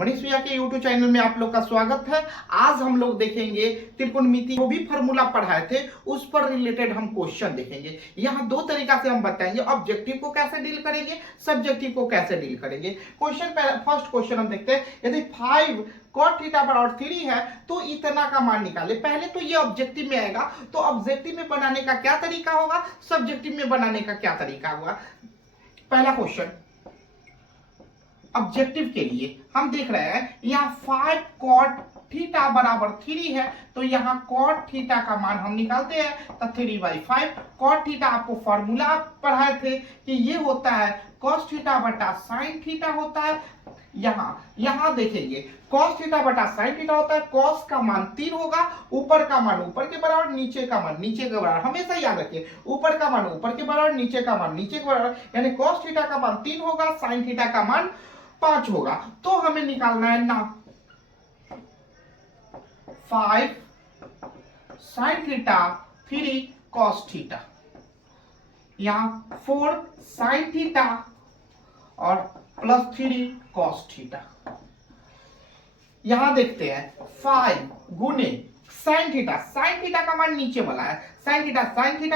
मनीष भैया के YouTube channel में आप लोग का स्वागत है। आज हम लोग देखेंगे त्रिकोणमिति जो भी फॉर्मूला पढ़ाए थे उस पर रिलेटेड हम क्वेश्चन देखेंगे। यहाँ दो तरीका से हम बताएंगे, ऑब्जेक्टिव को कैसे डील करेंगे, सब्जेक्टिव को कैसे डील करेंगे। फर्स्ट क्वेश्चन हम देखते हैं, यदि 5 cot थीटा बराबर 3 है तो इतना का मान निकाले। पहले तो ये ऑब्जेक्टिव में आएगा, तो ऑब्जेक्टिव में बनाने का क्या तरीका होगा, सब्जेक्टिव में बनाने का क्या तरीका होगा। पहला क्वेश्चन ऑब्जेक्टिव के लिए हम देख रहे हैं, यहाँ 5 cot थीटा बराबर 3 है, तो यहाँ cot थीटा का मान हम निकालते हैं तो 3/5। cot थीटा आपको फॉर्मूला पढ़ाए थे कि ये होता है cos थीटा बटा sin थीटा होता है। यहाँ देखेंगे cos थीटा बटा sin थीटा होता है। cos का मान 3 होगा, ऊपर का मान ऊपर के बराबर, नीचे का मान नीचे के बराबर। हमेशा याद रखिए, ऊपर का मान ऊपर के बराबर, नीचे का मान नीचे के बराबर। यानी cos थीटा का मान 3 होगा, sin थीटा का मान 5 होगा। तो हमें निकालना है ना 5 sin थीटा 3 cos थीटा, यहाँ 4 sin थीटा और प्लस 3 cos थीटा। यहां देखते हैं 5 गुने sin थीटा का मान नीचे वाला है। sin थीटा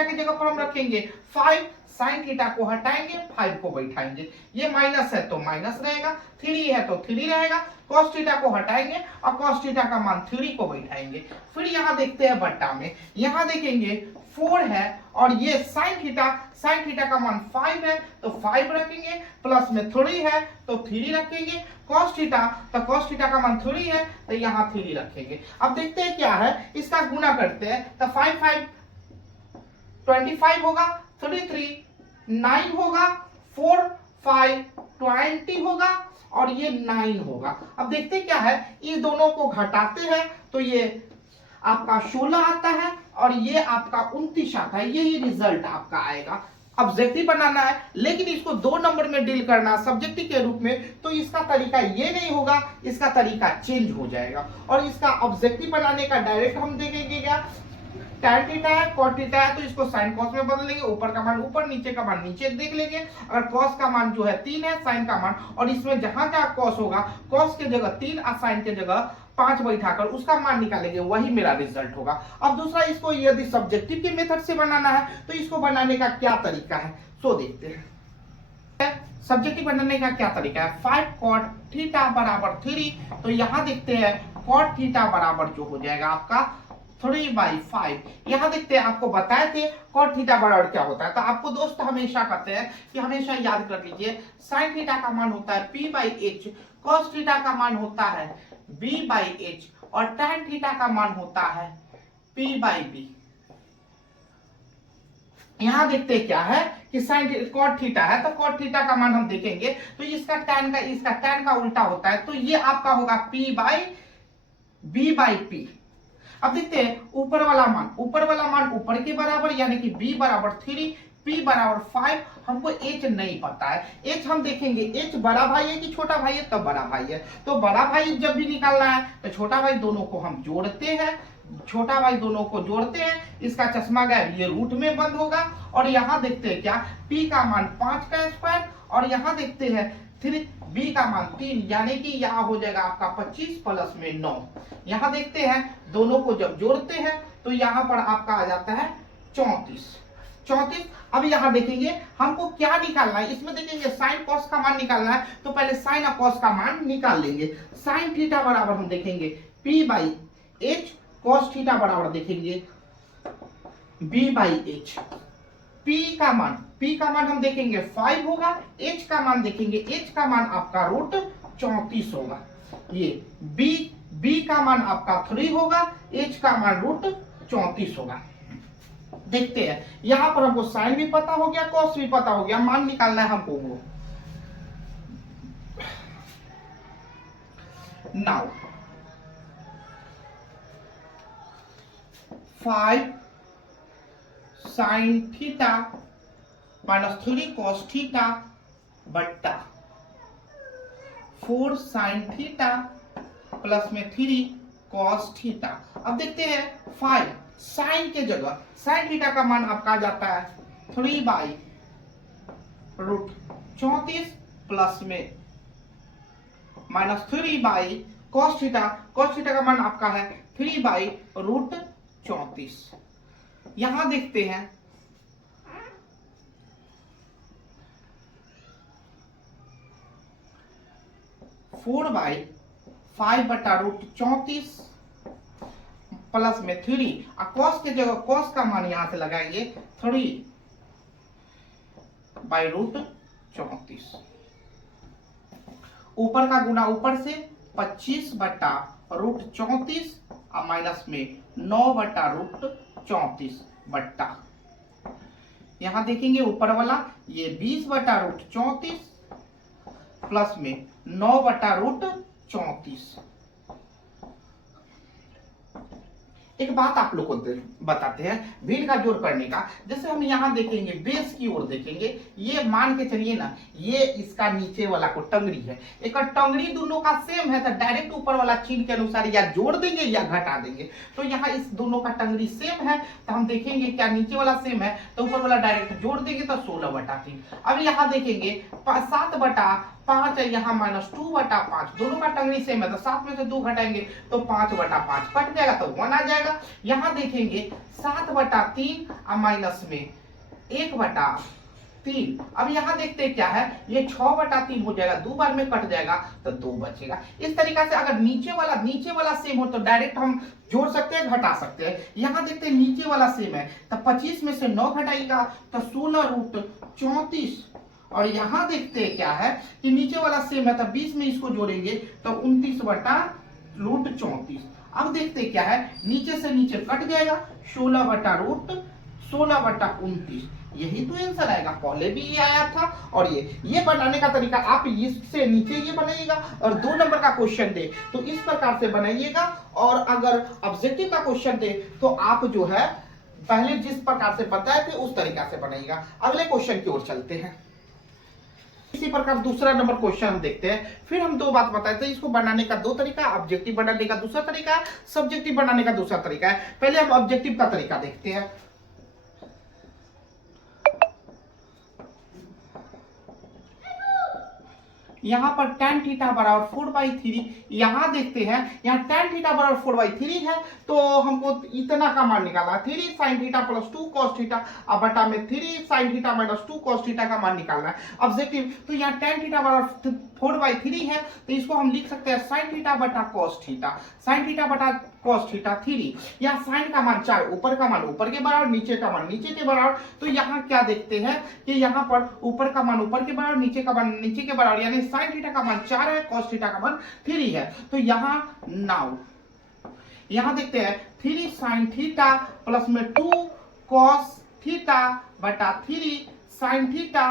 की जगह पर हम रखेंगे 5, sin थीटा को हटाएंगे, 5 को बैठाएंगे। ये माइनस है तो माइनस रहेगा, 3 है तो 3 रहेगा। cos थीटा को हटाएंगे और cos थीटा का मान 3 को बैठाएंगे। फिर यहाँ देखते हैं बट्टा में, यहाँ देखेंगे 4 है और ये sin थीटा का मान 5 है तो 5 रखेंगे, प्लस में 3 है तो 3 रखेंगे। cos थीटा का मान 3 है तो यहाँ 3 रखेंगे। अब देखते हैं क्या है, इसका गुना करते हैं तो 5 5 25 होगा, 3 3 9 होगा, 4 5 20 होगा और ये 9 होगा। अब देखते हैं क्या है, ये दोनों को घटाते हैं तो ये आपका 16 आता है और ये आपका 29 आता है। यही रिजल्ट आपका आएगा। ऑब्जेक्टिव बनाना है लेकिन इसको 2 नंबर में डील करना सब्जेक्टिव के रूप में, तो इसका तरीका ये नहीं होगा, इसका तरीका चेंज हो जाएगा। और इसका ऑब्जेक्टिव बनाने का डायरेक्ट हम देखेंगे क्या, tan थीटा है, cot थीटा है तो इसको sin cos में बदल लेंगे, ऊपर का मान ऊपर, नीचे का मान नीचे देख लेंगे। अगर cos का मान जो है 3 है, sin का मान, और इसमें जहां जहां cos होगा, cos के जगह 3 और sin के जगह 5 बैठाकर उसका मान निकालेंगे, वही मेरा रिजल्ट होगा। अब दूसरा, इसको यदि सब्जेक्टिव के मेथड से बनाना है तो इसको बनाने का क्या तरीका है, सो देखते हैं। सब्जेक्टिव बनाने का क्या तरीका है, 5 cot थीटा बराबर 3, तो यहाँ देखते हैं cot थीटा बराबर जो हो जाएगा आपका 3/5। यहाँ देखते हैं, आपको बताए थे cot थीटा बराबर क्या होता है, तो आपको दोस्त हमेशा कहते हैं कि हमेशा याद कर लीजिए, sin थीटा का मान होता है P/H, cos थीटा का मान होता है B/H और tan थीटा का मान होता है P/B। यहां देखते हैं क्या है कि sin cot थीटा है तो cot थीटा का मान हम देखेंगे तो इसका tan का उल्टा होता है, तो ये आपका होगा P/B/P। अब देखते हैं ऊपर वाला मान ऊपर के बराबर, यानी कि b बराबर 3, p बराबर 5। हमको h नहीं पता है, h हम देखेंगे, h बड़ा भाई है कि छोटा भाई है, तब बड़ा भाई है। तो बड़ा भाई जब भी निकालना है तो छोटा भाई दोनों को हम जोड़ते हैं, इसका चश्मा गायब, ये रूट में बंद होगा। और यहाँ देखते हैं क्या, p का मान 5 का स्क्वायर और यहाँ देखते हैं 3, b का मान 3, यानी कि यहाँ हो जाएगा आपका 25 प्लस में 9। यहाँ देखते हैं दोनों को जब जोड़ते हैं तो यहाँ पर आपका आ जाता है 34। अब यहाँ देखेंगे हमको क्या निकालना है, इसमें देखेंगे sin cos का मान निकालना है, तो पहले sin और cos का मान निकाल लेंगे। sin थीटा बराबर हम देखेंगे P/H, cos थीटा बराबर देखेंगे B/H। P का मान हम देखेंगे 5 होगा, H का मान देखेंगे, H का मान आपका रूट 34 होगा। ये B का मान आपका 3 होगा, H का मान रूट 34 होगा। देखते हैं, यहां पर हमको साइन भी पता हो गया, कॉस भी पता हो गया, मान निकालना है हमको वो। Now 5 sin theta minus 3 cos theta बट्टा 4 sin थीटा प्लस में 3 cos थीटा। अब देखते हैं 5 sin के जगह sin थीटा का मान आपका आ जाता है 3/√34 प्लस में minus 3 by cos theta, cos theta का मान आपका है 3 बाई रूट 34। यहां देखते हैं 4 बाई 5 बटा रूट 34 प्लस में 3, और कॉस के जगह कॉस का मान यहां से लगाएंगे 3 बाई रूट 34। ऊपर का गुना ऊपर से 25 बटा रूट 34 और माइनस में 9 बटा रूट 34 बट्टा, यहां देखेंगे ऊपर वाला ये 20 बटा रूट 34 प्लस में 9 बटा रूट 34। एक बात आप लोग को बताते हैं भिन्न का जोड़ करने का। जैसे हम यहाँ देखेंगे बेस की ओर देखेंगे, ये मान के चलिए ना, ये इसका नीचे वाला को टंगड़ी है, एक टंगड़ी दोनों का सेम है तो डायरेक्ट ऊपर वाला चिन्ह के अनुसार या जोड़ देंगे या घटा देंगे। तो यहाँ इस दोनों का टंगड़ी सेम है तो हम देखेंगे क्या नीचे वाला सेम है तो ऊपर वाला डायरेक्ट जोड़ देंगे तो 16 बटा 3। अब यहाँ देखेंगे 7 बटा 5 है, यहाँ माइनस 2 बटा 5, दोनों का टंगड़ी सेम है तो 7 में से 2 घटाएंगे तो 5 बटा 5 कट जाएगा तो 1 आ जाएगा। यहाँ देखेंगे 7 बटा 3 और माइनस में 1 बटा 3। अब यहाँ देखते हैं क्या है, ये 6 बटा 3 हो जाएगा, 2 बार में कट जाएगा तो 2 बचेगा। इस तरीका से अगर नीचे वाला सेम हो तो डायरेक्ट हम जोड़ सकते हैं घटा सकते हैं। यहाँ देखते हैं नीचे वाला सेम है तो 25 में से 9 घटाएगा तो 16 रूट 34। और यहाँ देखते हैं क्या है कि नीचे वाला सेम है तो 20 में इसको जोड़ेंगे तो 29 बटा रूट 34। अब देखते हैं क्या है, नीचे से नीचे कट जाएगा 16 बटा रूट 16 बटा 29, यही तो आंसर आएगा। पहले भी ये आया था। और ये बनाने का तरीका आप इससे नीचे ये बनाइएगा और 2 नंबर का क्वेश्चन दे तो इस प्रकार से बनाइएगा, और अगर ऑब्जेक्टिव का क्वेश्चन दे तो आप जो है पहले जिस प्रकार से बताए थे उस तरीका से बनाइएगा। अगले क्वेश्चन की ओर चलते हैं। इसी प्रकार दूसरा नंबर क्वेश्चन हम देखते हैं। फिर हम 2 बात बताए थे, इसको बनाने का 2 तरीका, ऑब्जेक्टिव बनाने का दूसरा तरीका, सब्जेक्टिव बनाने का दूसरा तरीका है। पहले हम ऑब्जेक्टिव का तरीका देखते हैं। यहाँ पर tan थीटा बराबर 4/3, यहाँ देखते हैं यहाँ tan थीटा बराबर 4/3 है तो हमको इतना का मान निकालना, 3 sin theta plus 2 cos theta अब बटा में 3 sin theta minus 2 cos theta का मान निकालना है ऑब्जेक्टिव। तो यहाँ tan थीटा बराबर 4/3 है तो इसको हम लिख सकते हैं sin थीटा बटा cos थीटा, sin थीटा बटा cos थीटा 3। यहाँ sin का मान 4, ऊपर का मान ऊपर के बराबर, नीचे का मान नीचे के बराबर। तो यहाँ क्या देखते हैं कि यहाँ पर ऊपर का मान ऊपर के बराबर, नीचे का मान नीचे के बराबर, यानी sin थीटा का मान 4 है, cos थीटा का मान 3 है। तो यहाँ नाउ यहाँ देखते हैं 3 sin थीटा प्लस में 2 cos थीटा बटा 3 sin थीटा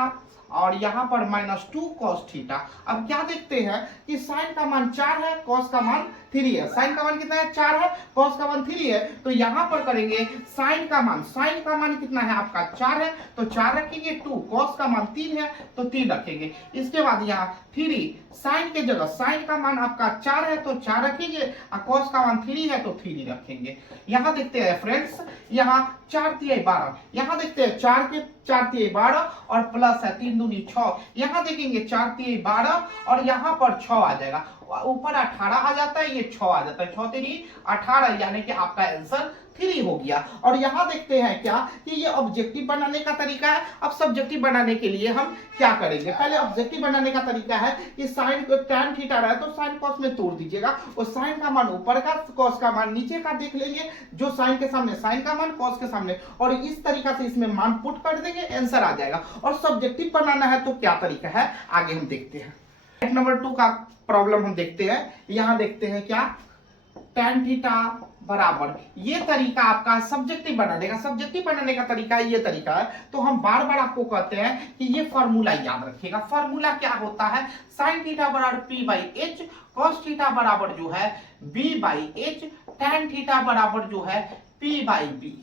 और यहाँ पर माइनस 2 cos थीटा। अब क्या देखते हैं कि sin का मान 4 है, cos का मान 3 है। sin का मान कितना है 4 है, cos का मान 3 है। तो यहाँ पर करेंगे sin का मान कितना है आपका 4 है तो 4 रखेंगे, 2 cos का मान 3 है तो 3 रखेंगे। इसके बाद यहाँ 3 sin के जगह sin का मान आपका 4 है तो 4 रखेंगे और cos का मान 3 है तो 3 रखेंगे। यहाँ देखते हैं फ्रेंड्स, यहाँ 4 तिहाई 12, यहाँ देखते हैं 4 तिहाई 12 और प्लस है 3 दूनी 6, यहाँ देखेंगे 4 तिहाई 12 और यहाँ पर 6 आ जाएगा, ऊपर 18 आ जाता है, ये 6 आ जाता है, 6 तिरी 18, यानी कि आपका आंसर 3 हो गया। और यहाँ देखते हैं क्या कि ये ऑब्जेक्टिव बनाने का तरीका है। अब सब्जेक्टिव बनाने के लिए हम क्या करेंगे, पहले ऑब्जेक्टिव बनाने का तरीका है कि साइन tan थीटा रहा है तो साइन cos में तोड़ दीजिएगा, और साइन का मान ऊपर का, cos का मान नीचे का देख लेंगे, जो साइन के सामने साइन का मान, cos के सामने, और इस तरीका से इसमें मान पुट कर देंगे, आंसर आ जाएगा। और सब्जेक्टिव बनाना है तो क्या तरीका है आगे हम देखते हैं। नंबर 2 का प्रॉब्लम हम देखते हैं। यहाँ देखते हैं क्या tan थीटा बराबर, ये तरीका आपका सब्जेक्टिव बनाने का तरीका ये तरीका है। तो हम बार बार आपको कहते हैं कि ये फॉर्मूला याद रखिएगा। फॉर्मूला क्या होता है, sin थीटा बराबर p/h, cos थीटा बराबर जो है b/h, tan थीटा बराबर जो है p/b।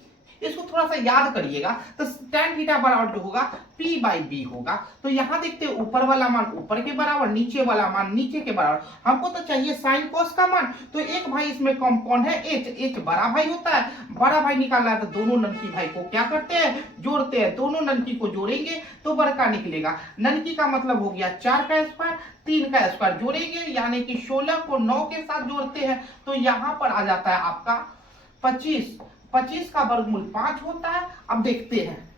इसको थोड़ा सा याद करिएगा। तो tan थीटा बराबर जो होगा P बाई बी होगा। तो यहाँ देखते हैं ऊपर वाला मान ऊपर के बराबर, नीचे वाला मान नीचे के बराबर। हमको तो चाहिए साइन कॉस का मान। तो एक भाई इसमें कंपाउंड है h बड़ा भाई होता है, बड़ा भाई निकालना है तो दोनों ननकी भाई को क्या करते हैं, जोड़ते हैं। दोनों ननकी को जोड़ेंगे तो बड़का निकलेगा। ननकी का मतलब हो गया 4 का स्क्वायर, 3 का स्क्वायर जोड़ेंगे यानी कि 16 को 9 के साथ जोड़ते हैं तो यहाँ पर आ जाता है आपका 25। 25 का वर्गमूल 5 होता है। अब देखते हैं,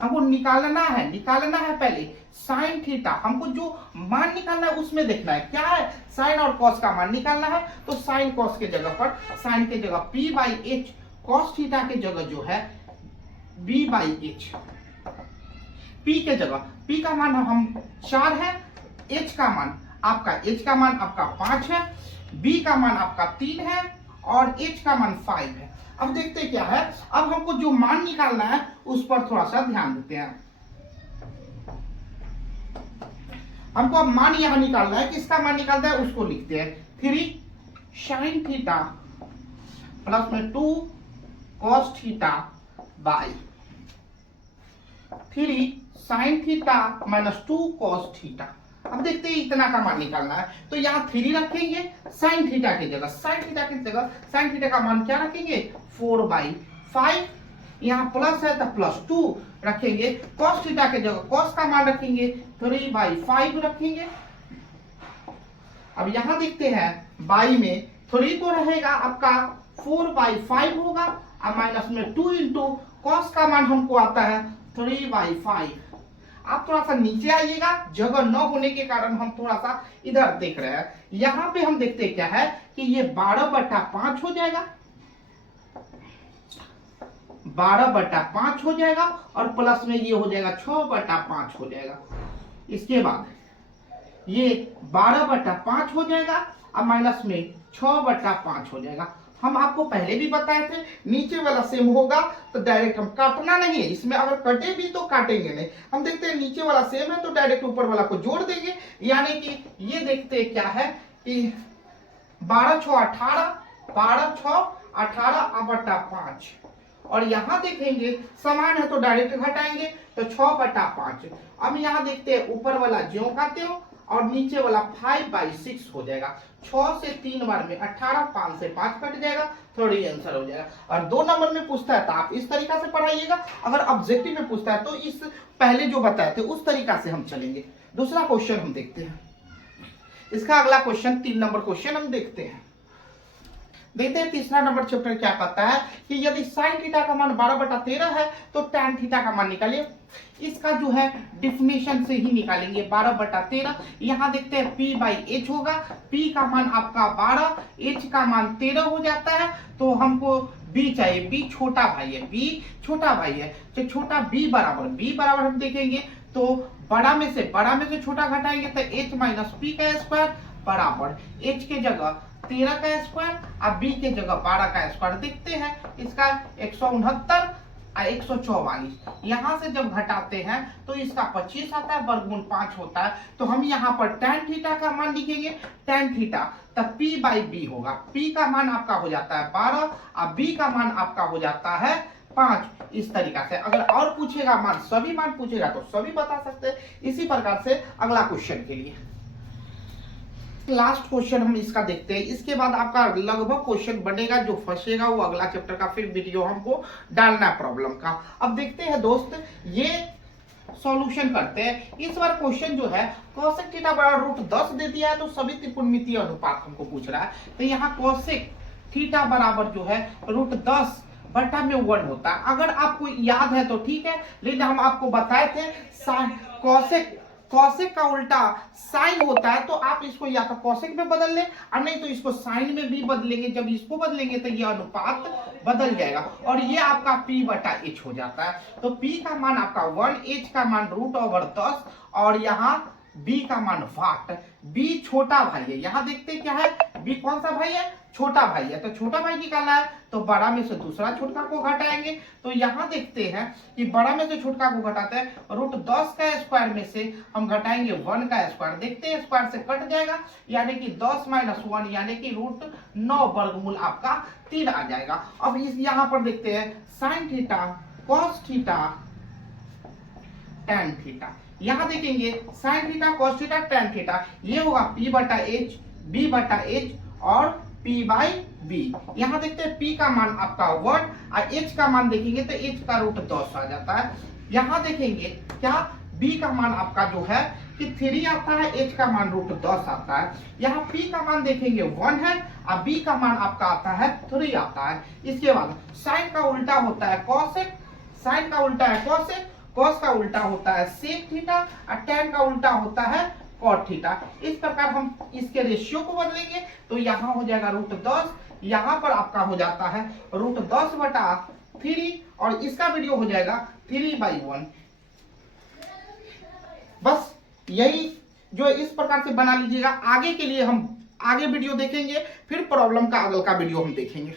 हमको निकालना है पहले साइन थीटा। हमको जो मान निकालना है उसमें देखना है क्या है, साइन और कॉस का मान निकालना है। तो साइन कॉस के जगह पर साइन के जगह P by H, cos theta के जगह जो है B बाई एच। P के जगह P का मान हम 4 है, H का मान आपका 5 है, B का मान आपका 3 है और H का मान 5 है। अब देखते हैं क्या है। अब हमको जो मान निकालना है उस पर थोड़ा सा ध्यान देते हैं। हमको अब मान यहां निकालना है, किसका मान निकालना है उसको लिखते हैं 3 साइन थीटा प्लस में 2 cos theta by 3 sine theta minus 2 cos theta. अब देखते हैं इतना का मान निकालना है। तो यहाँ 3 रखेंगे साइन थीटा की जगह, साइन थीटा का मान क्या रखेंगे 4 बाई 5। यहाँ प्लस है तो प्लस 2 रखेंगे। कॉस थीटा के जगह कॉस का मान रखेंगे 3 बाई 5 रखेंगे। अब यहाँ देखते हैं बाई में 3 तो रहेगा आपका 4 बाई 5 होगा और माइनस में 2 इंटू कॉस का मान हमको आता है 3 बाई 5। आप थोड़ा सा नीचे आइएगा, जगह न होने के कारण हम थोड़ा सा इधर देख रहे हैं। यहाँ पे हम देखते क्या है कि ये 12/5 हो जाएगा, 12/5 हो जाएगा और प्लस में ये हो जाएगा 6/5 हो जाएगा। इसके बाद ये 12/5 हो जाएगा और माइनस में 6/5 हो जाएगा। हम आपको पहले भी बताए थे नीचे वाला सेम होगा तो डायरेक्ट हम काटना नहीं है, इसमें अगर कटे भी तो काटेंगे नहीं। हम देखते हैं नीचे वाला सेम है तो डायरेक्ट ऊपर वाला को जोड़ देंगे। यानी कि ये देखते हैं क्या है कि 12 6 18, 12 6 18/5 और यहाँ देखेंगे समान है तो डायरेक्ट घटाएंगे तो 6/5। अब यहाँ देखते हैं ऊपर वाला ज्यों का त्यों और नीचे वाला 5 बाई 6 हो जाएगा। 6 से 3 बार में 18, 5 से 5 कट जाएगा, थोड़ी आंसर हो जाएगा। और 2 नंबर में पूछता है तो आप इस तरीका से पढ़ाइएगा, अगर ऑब्जेक्टिव में पूछता है तो इस पहले जो बताए थे उस तरीका से हम चलेंगे। दूसरा क्वेश्चन हम देखते हैं। इसका अगला क्वेश्चन 3 नंबर क्वेश्चन हम देखते हैं। देखते हैं तीसरा नंबर चैप्टर क्या कहता है कि यदि साइन थीटा का मान 12/13 है तो टैन थीटा का मान निकालिए। इसका जो है डिफिनेशन से ही निकालेंगे 12/13। यहाँ देखते हैं P बाई एच होगा, P का मान आपका 12, H का मान 13 हो जाता है। तो हमको B चाहिए, B छोटा भाई है, B छोटा भाई है तो छोटा B बराबर हम देखेंगे तो बड़ा में से छोटा घटाएंगे तो H माइनस P का स्क्वायर बराबर H के जगह 13 का स्क्वायर और B के जगह 12 का स्क्वायर। देखते हैं इसका 169 और 144। यहाँ से जब घटाते हैं तो इसका 25 आता है, वर्गमूल 5 होता है। तो हम यहाँ पर tan थीटा का मान लिखेंगे, tan थीटा तब P बाई बी होगा। P का मान आपका हो जाता है 12 और B का मान आपका हो जाता है 5। इस तरीका से अगर और पूछेगा मान, सभी मान पूछेगा तो सभी बता सकते हैं। इसी प्रकार से अगला क्वेश्चन के लिए लास्ट क्वेश्चन हम इसका देखते हैं। इसके बाद आपका लगभग क्वेश्चन बनेगा, जो फंसेगा वो अगला चैप्टर का फिर वीडियो हमको डालना है प्रॉब्लम का। अब देखते हैं दोस्त, ये सॉल्यूशन करते हैं। इस बार क्वेश्चन जो है कोसेक थीटा बराबर √10 दे दिया है तो सभी त्रिकोणमितीय अनुपात हमको पूछ रहा है। तो यहाँ कोसेक थीटा बराबर जो है √10 बटा में 1 होता है। अगर आपको याद है तो ठीक है, लेकिन हम आपको बताए थे कॉसेक का उल्टा साइन होता है, तो आप इसको या तो कॉसेक में बदल ले और नहीं तो इसको साइन में भी बदलेंगे। जब इसको बदलेंगे तो ये अनुपात बदल जाएगा और ये आपका P/H हो जाता है। तो P का मान आपका 1, H का मान √10 और यहाँ B का मान वाट। B छोटा भाई है। यहाँ देखते क्या है, B कौन सा भाई है, छोटा भाई है, तो छोटा भाई निकालना है तो बड़ा में से दूसरा छोटका को घटाएंगे। तो यहाँ देखते हैं कि बड़ा में से छोटका को घटाते हैं, रूट 10 का स्क्वायर में से हम घटाएंगे 1 का स्क्वायर, देखते हैं स्क्वायर से कट जाएगा, यानी कि 10 - 1 यानी कि रूट 9 वर्गमूल आपका 3 आ जाएगा। अब इस यहाँ पर देखते हैं sine theta cos theta tan theta, यहाँ देखेंगे sine theta cos theta tan theta, ये होगा p/h b/h और p/b। यहाँ देखते हैं p का मान आपका 1 और h का मान देखेंगे तो h का रूट 10 आ जाता है। यहाँ देखेंगे क्या b का मान आपका जो है कि 3 आता है, h का मान रूट 10 आता है। यहाँ p का मान देखेंगे 1 है और b का मान आपका आता है 3 आता है। इसके बाद साइन का उल्टा होता है कॉसेक, साइन का उल्टा है कॉसेक, कॉस का उल्टा होता है सेक थीटा और tan का उल्टा होता है कॉट थीटा। इस प्रकार हम इसके रेशियो को बदलेंगे तो यहाँ हो जाएगा रूट 10, यहाँ पर आपका हो जाता है रूट 10/3 और इसका वीडियो हो जाएगा 3/1। बस यही जो इस प्रकार से बना लीजिएगा। आगे के लिए हम आगे वीडियो देखेंगे, फिर प्रॉब्लम का अगल का वीडियो हम देखेंगे।